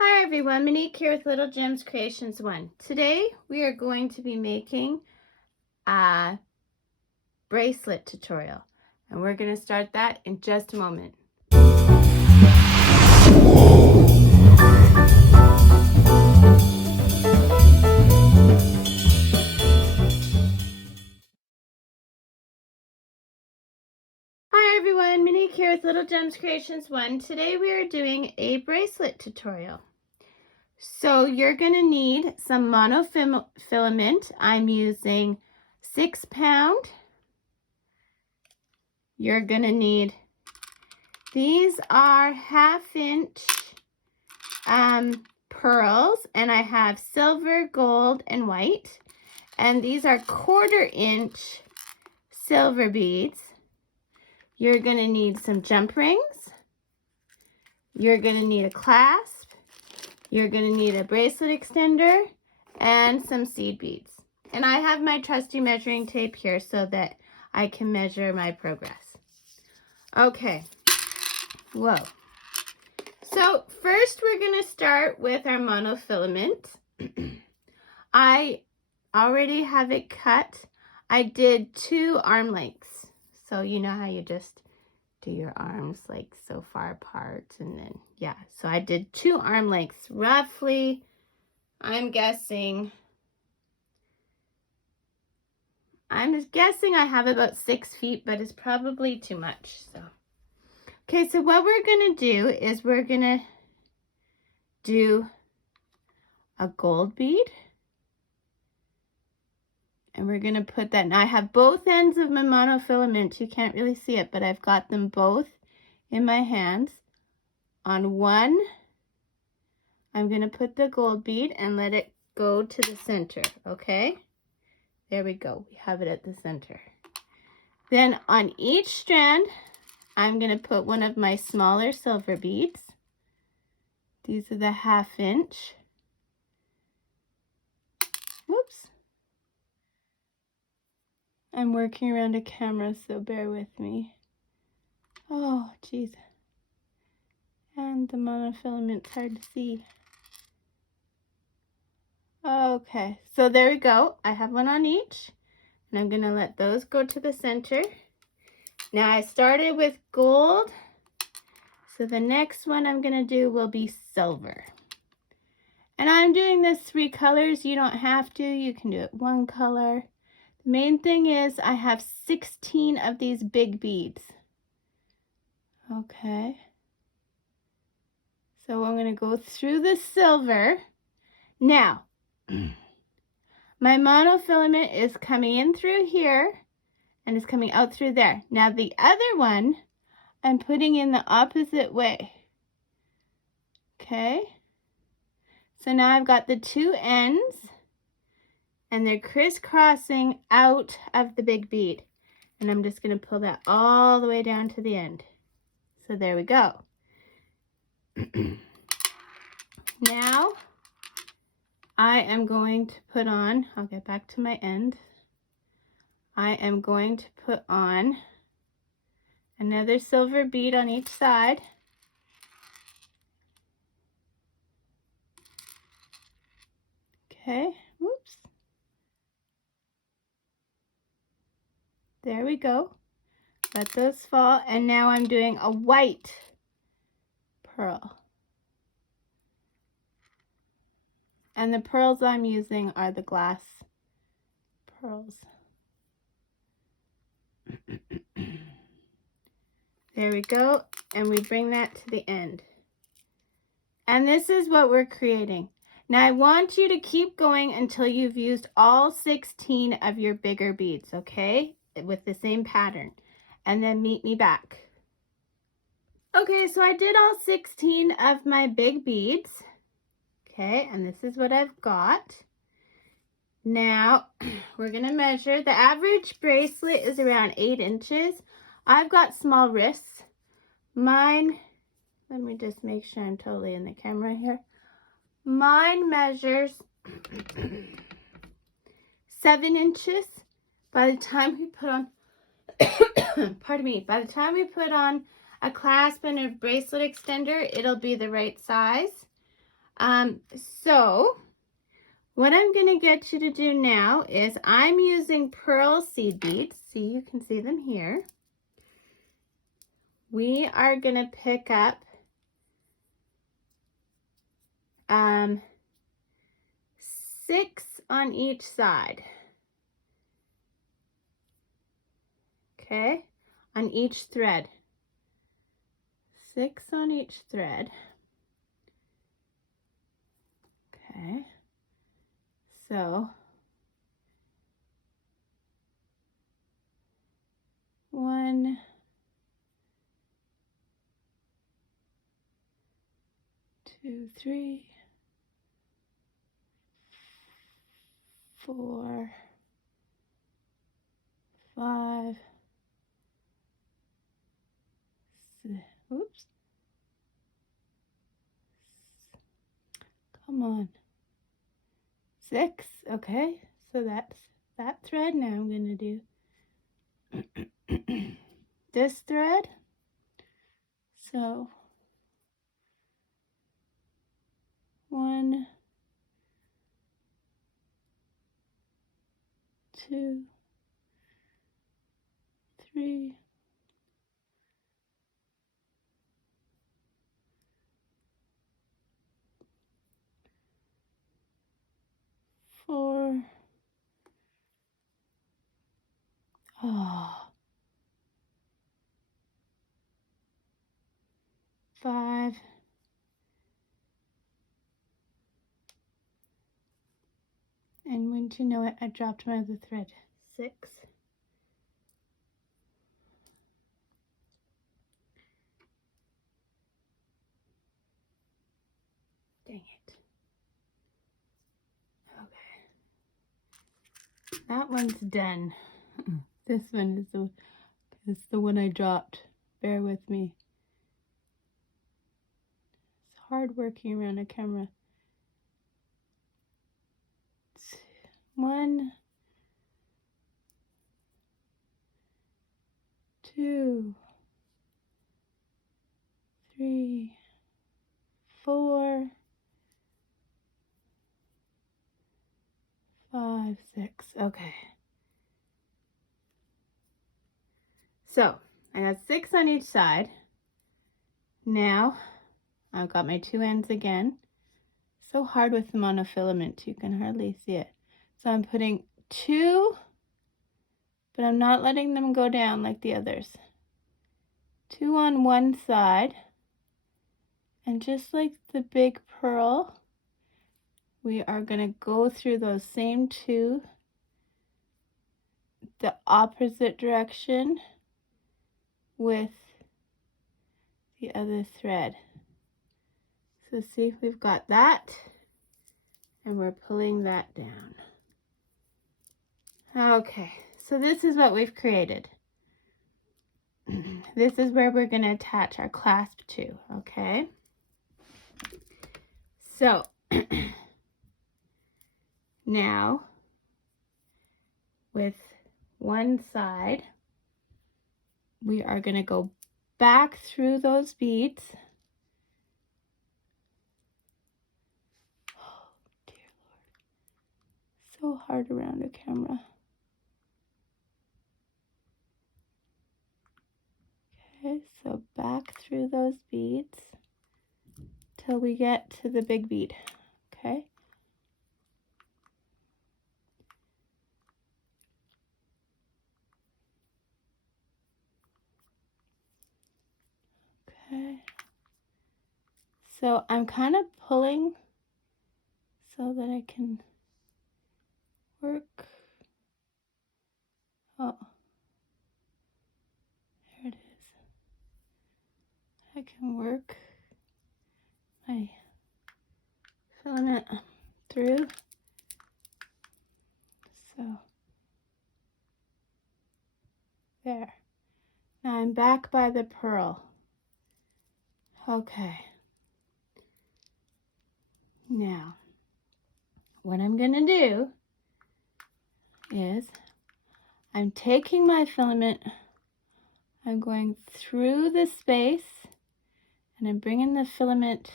Hi everyone, Monique here with Little Gems Creations 1. Today we are going to be making a bracelet tutorial, and we're going to start that in just a moment. Hi everyone, Monique here with Little Gems Creations 1. Today we are doing a bracelet tutorial. So you're going to need some monofilament. I'm using 6 pound. You're going to need, these are 1/2 inch pearls, and I have silver, gold, and white. And these are 1/4 inch silver beads. You're going to need some jump rings. You're going to need a clasp. You're going to need a bracelet extender and some seed beads. And I have my trusty measuring tape here so that I can measure my progress. Okay. Whoa. So first we're going to start with our monofilament. I already have it cut. I did 2 arm lengths. So you know how you just do your arms like so far apart, and then yeah, so I did 2 arm lengths roughly. I'm guessing I have about 6 feet, but it's probably too much. So okay, so what we're gonna do is we're gonna do a gold bead, and we're gonna put that. Now I have both ends of my monofilament. You can't really see it, but I've got them both in my hands. On one, I'm going to put the gold bead and let it go to the center, okay? There we go. We have it at the center. Then on each strand, I'm going to put one of my smaller silver beads. These are the 1/2 inch. Whoops. I'm working around a camera, so bear with me. Oh, geez. And the monofilament's hard to see. Okay, so there we go. I have one on each, and I'm going to let those go to the center. Now I started with gold, so the next one I'm going to do will be silver. And I'm doing this 3 colors. You don't have to. You can do it 1 color. The main thing is I have 16 of these big beads. Okay. So I'm going to go through the silver. Now, my monofilament is coming in through here and it's coming out through there. Now the other one, I'm putting in the opposite way. Okay. So now I've got the 2 ends and they're crisscrossing out of the big bead. And I'm just going to pull that all the way down to the end. So there we go. Now I am going to put on, I'll get back to my end. I am going to put on another silver bead on each side. Okay, whoops. There we go. Let those fall. And now I'm doing a white pearl. And the pearls I'm using are the glass pearls. There we go. And we bring that to the end. And this is what we're creating. Now I want you to keep going until you've used all 16 of your bigger beads, okay? With the same pattern. And then meet me back. Okay, so I did all 16 of my big beads. Okay, and this is what I've got. Now, we're going to measure. The average bracelet is around 8 inches. I've got small wrists. Mine, let me just make sure I'm totally in the camera here. Mine measures 7 inches. By the time we put on, pardon me, by the time we put on a clasp and a bracelet extender, it'll be the right size. So what I'm going to get you to do now is I'm using pearl seed beads. See, you can see them here. We are going to pick up 6 on each side. Okay, on each thread. 6 on each thread. Okay, so 1, 2, 3, 4, 5, 6, oops, come on, 6, okay, so that's that thread. Now I'm going to do this thread, so 1, 2, 3, 4, 5, and wouldn't you know it, I dropped my other thread. 6, dang it. Okay, that one's done. This one is the one I dropped. Bear with me. It's hard working around a camera. 1, 2, 3, 4, 5, 6. Okay. So I got 6 on each side. Now I've got my 2 ends again. So hard with the monofilament, you can hardly see it. So I'm putting 2, but I'm not letting them go down like the others. 2 on one side, and just like the big pearl, we are going to go through those same 2 the opposite direction with the other thread. So see, we've got that, and we're pulling that down. Okay, so this is what we've created. This is where we're going to attach our clasp to, okay? So now with one side, we are going to go back through those beads. Oh, dear Lord. So hard around a camera. Okay, so back through those beads till we get to the big bead, okay? Okay. So I'm kind of pulling so that I can work. Oh, there it is. I can work my filament through. So there. Now I'm back by the pearl. Okay. Now, what I'm going to do is I'm taking my filament, I'm going through the space, and I'm bringing the filament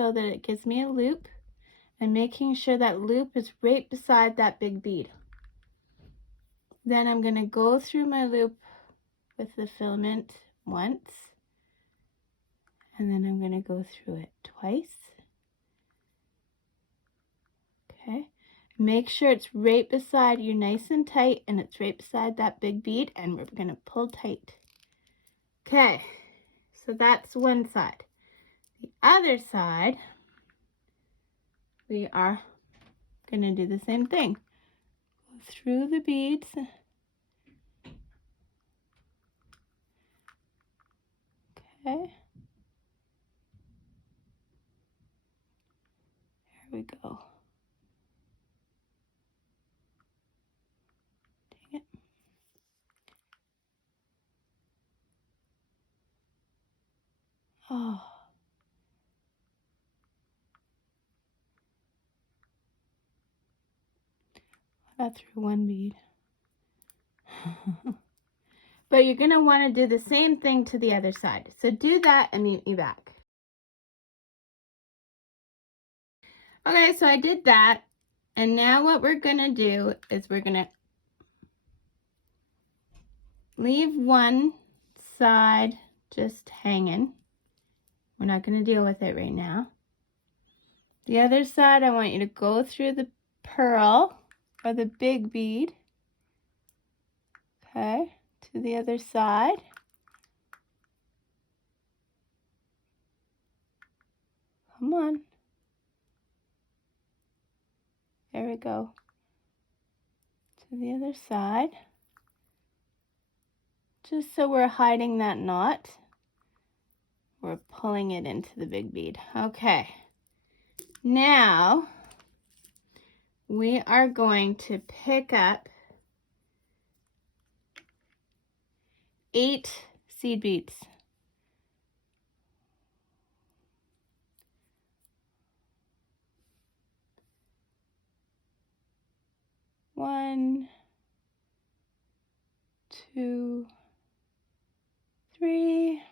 so that it gives me a loop, and making sure that loop is right beside that big bead. Then I'm going to go through my loop with the filament once, and then I'm going to go through it twice. Okay, make sure it's right beside you, nice and tight, and it's right beside that big bead, and we're going to pull tight. Okay, so that's one side. The other side, we are going to do the same thing. Go through the beads. Okay. Here we go. Dang it. Oh. I got through one bead. But you're going to want to do the same thing to the other side. So do that and meet me back. Okay, so I did that. And now what we're going to do is we're going to leave one side just hanging. We're not going to deal with it right now. The other side, I want you to go through the pearl or the big bead. Okay, to the other side. Come on. There we go. To the other side. Just so we're hiding that knot, we're pulling it into the big bead. Okay. Now, we are going to pick up 8 seed beads. One, 2, 3,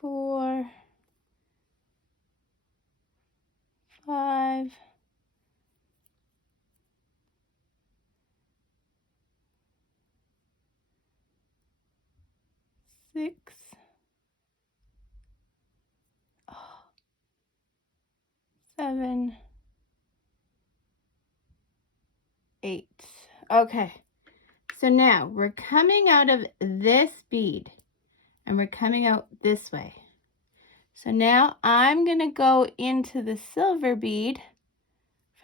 4, 5, 6, 7, 8. Okay, so now we're coming out of this bead and we're coming out this way. So now I'm going to go into the silver bead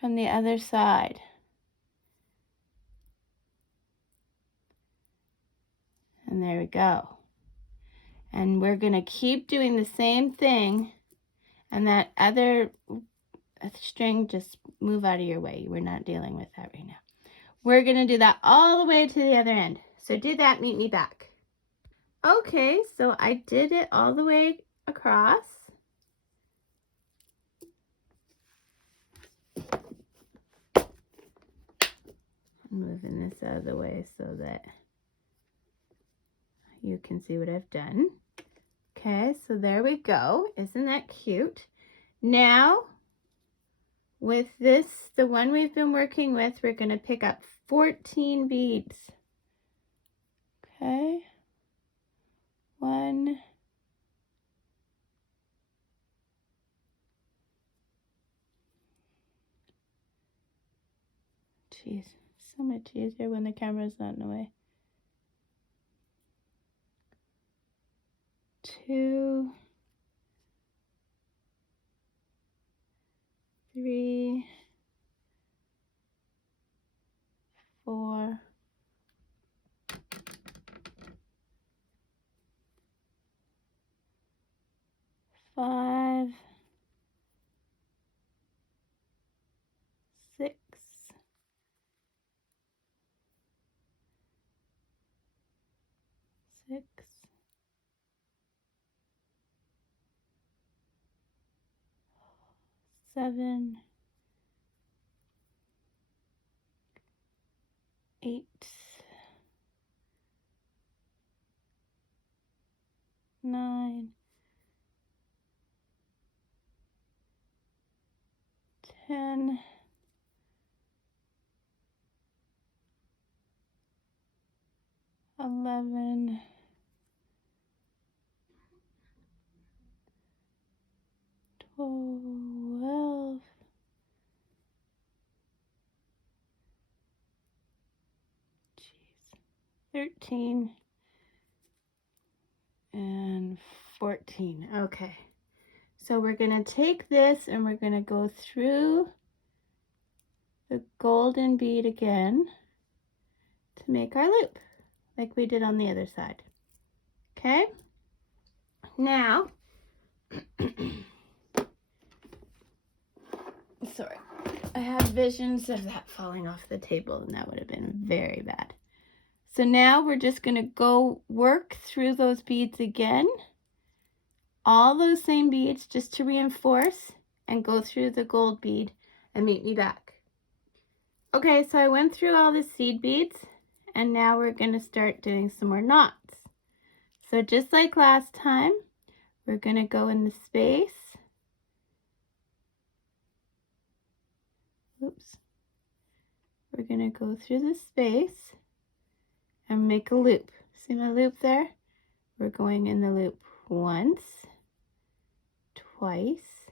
from the other side. And there we go. And we're going to keep doing the same thing. And that other string, just move out of your way. We're not dealing with that right now. We're going to do that all the way to the other end. So do that, meet me back. Okay, so I did it all the way across. I'm moving this out of the way so that you can see what I've done. Okay, so there we go. Isn't that cute? Now, with this, the one we've been working with, we're going to pick up 14 beads. Okay. 1, 2, so much easier when the camera's not in the way. 2, 3, 4, 5, 6, 7, 8, 9, 10, 11, 12, 13, and 14. Okay, so we're going to take this and we're going to go through the golden bead again to make our loop like we did on the other side. Okay, now sorry, I have visions of that falling off the table and that would have been very bad. So now we're just going to go work through those beads again, all those same beads, just to reinforce, and go through the gold bead and meet me back. Okay, so I went through all the seed beads and now we're going to start doing some more knots. So just like last time, we're going to go in the space. Oops. We're going to go through the space and make a loop. See my loop there? We're going in the loop once, twice.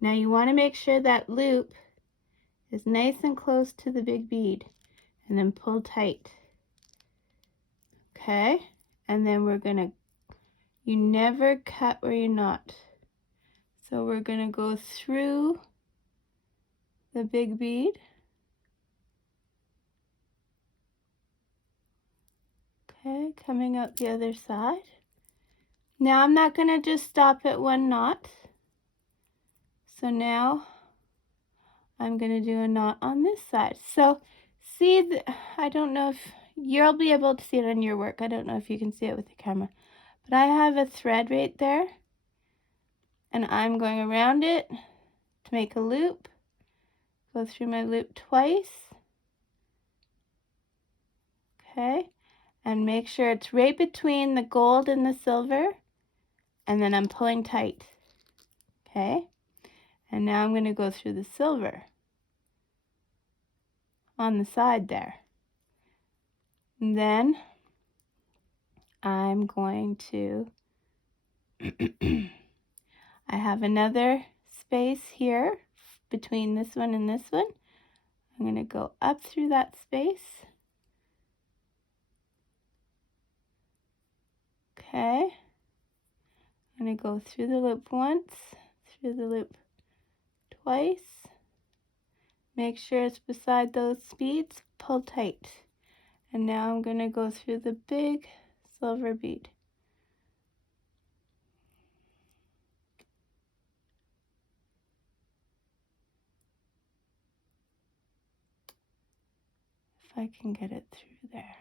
Now you want to make sure that loop is nice and close to the big bead and then pull tight. Okay? And then we're going to, you never cut where you're not. So we're going to go through the big bead. Okay, coming out the other side. Now I'm not going to just stop at one knot. So now I'm going to do a knot on this side. So see, I don't know if you'll be able to see it on your work. I don't know if you can see it with the camera. But I have a thread right there. And I'm going around it to make a loop. Go through my loop twice. Okay. And make sure it's right between the gold and the silver. And then I'm pulling tight. Okay. And now I'm going to go through the silver on the side there. And then I'm going to, I have another space here between this one and this one. I'm going to go up through that space. Okay. I'm going to go through the loop once, through the loop twice. Make sure it's beside those beads, pull tight. And now I'm going to go through the big silver bead. If I can get it through there.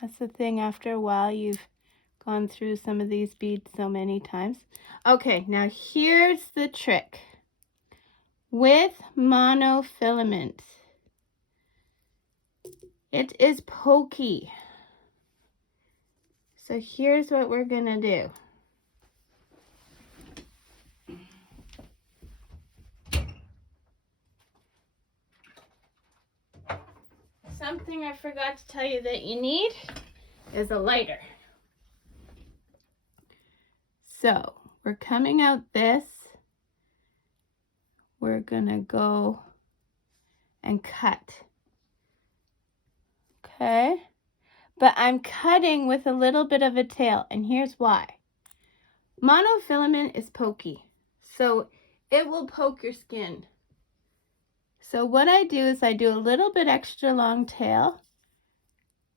That's the thing, after a while you've gone through some of these beads so many times. Okay, now here's the trick. With monofilament, it is pokey. So here's what we're gonna do. Something I forgot to tell you that you need is a lighter. So we're coming out this. We're gonna go and cut. Okay? But I'm cutting with a little bit of a tail, and here's why. Monofilament is pokey, so it will poke your skin. So what I do is I do a little bit extra long tail,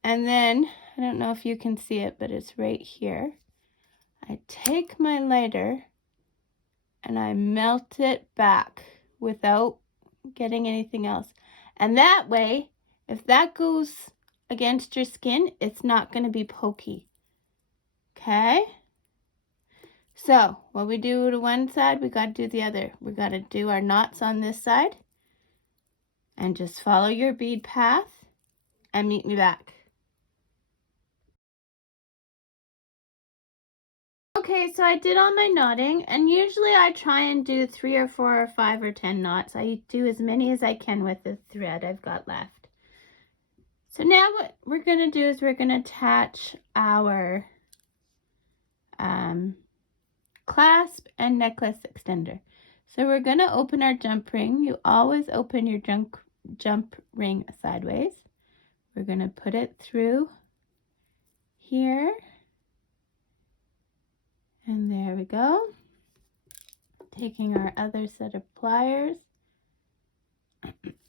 and then, I don't know if you can see it, but it's right here. I take my lighter and I melt it back without getting anything else. And that way, if that goes against your skin, it's not going to be pokey. Okay? So, what we do to one side, we got to do the other. We got to do our knots on this side. And just follow your bead path and meet me back. Okay. Okay, so I did all my knotting, and usually I try and do 3 or 4 or 5 or 10 knots. I do as many as I can with the thread I've got left. So now what we're going to do is we're going to attach our clasp and necklace extender. So we're going to open our jump ring. You always open your jump ring sideways. We're going to put it through here. And there we go. Taking our other set of pliers.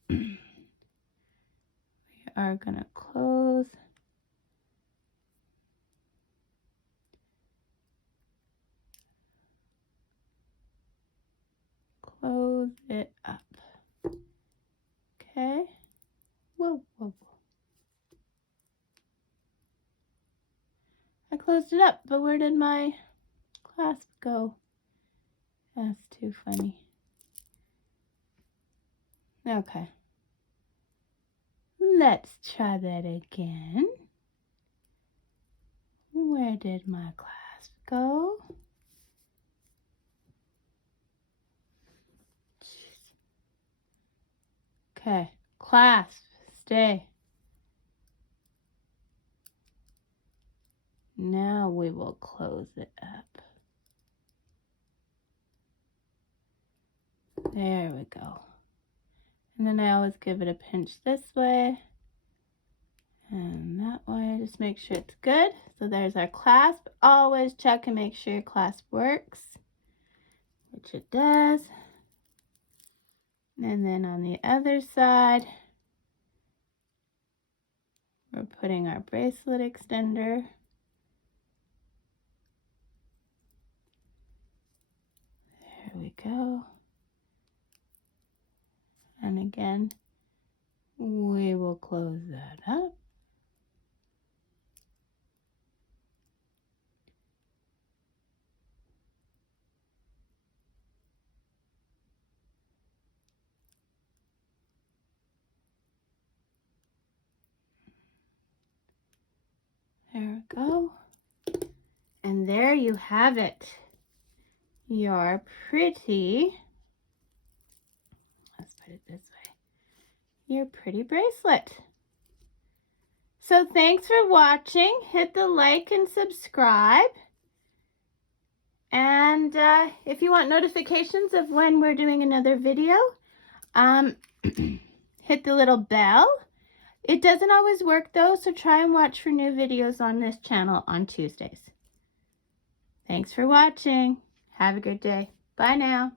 We are going to close it up. Okay. Whoa, whoa, whoa. I closed it up, but where did my clasp go? That's too funny. Okay. Let's try that again. Where did my clasp go? Okay, clasp, stay. Now we will close it up. There we go. And then I always give it a pinch this way and that way. Just make sure it's good. So there's our clasp. Always check and make sure your clasp works, which it does. And then on the other side, we're putting our bracelet extender. There we go. And again, we will close that up. There we go. And there you have it. Your pretty, let's put it this way, your pretty bracelet. So thanks for watching. Hit the like and subscribe. And if you want notifications of when we're doing another video, hit the little bell. It doesn't always work though, so try and watch for new videos on this channel on Tuesdays. Thanks for watching. Have a good day. Bye now.